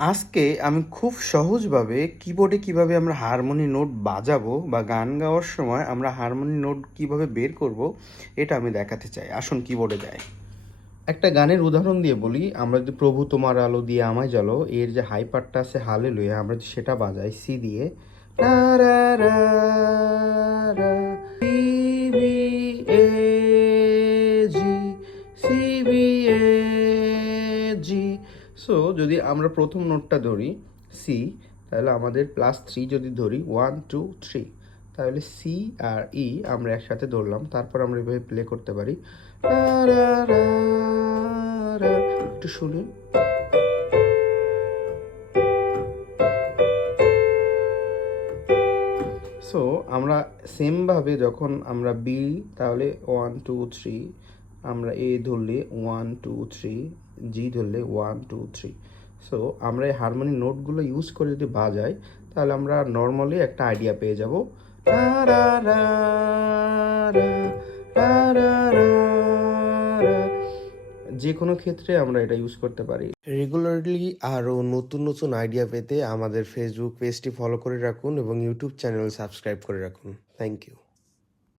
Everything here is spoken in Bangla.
আজকে আমি খুব সহজভাবে কিবোর্ডে কিভাবে আমরা হারমোনি নোট বাজাবো বা গান গাওয়ার সময় আমরা হারমোনি নোট কিভাবে বের করব এটা আমি দেখাতে চাই। আসুন কিবোর্ডে যাই। একটা গানের উদাহরণ দিয়ে বলি, আমরা যদি প্রভু তোমার আলো দিয়ে আমায় জ্বালো এর যে হাই পার্টটা আছে হালেলুয়া, আমরা যদি সেটা বাজাই সি দিয়ে, রা রা রা রা, C B A G, C B A G. So যদি আমরা প্রথম নোটটা ধরি সি, তাহলে আমাদের +3 যদি ধরি 1 2 3, তাহলে সি আর ই আমরা একসাথে ধরলাম, তারপর আমরা এভাবে প্লে করতে পারি। রা রা রা রা, একটু শুনি। সো আমরা সেমভাবে যখন আমরা বি, তাহলে 1 2 3, আমরা এ ধরলে 1 2 3, জি ধরলে 1 2 3। সো আমরা এই হারমোনি নোটগুলো ইউজ করে যদি বাজাই তাহলে আমরা নর্মালি একটা আইডিয়া পেয়ে যাব। রা রা রা রা, রা রা রা রা। যে কোনো ক্ষেত্রে আমরা এটা ইউজ করতে পারি। রেগুলারলি আরও নতুন নতুন আইডিয়া পেতে আমাদের ফেসবুক পেজটি ফলো করে রাখুন এবং ইউটিউব চ্যানেল সাবস্ক্রাইব করে রাখুন। Thank you.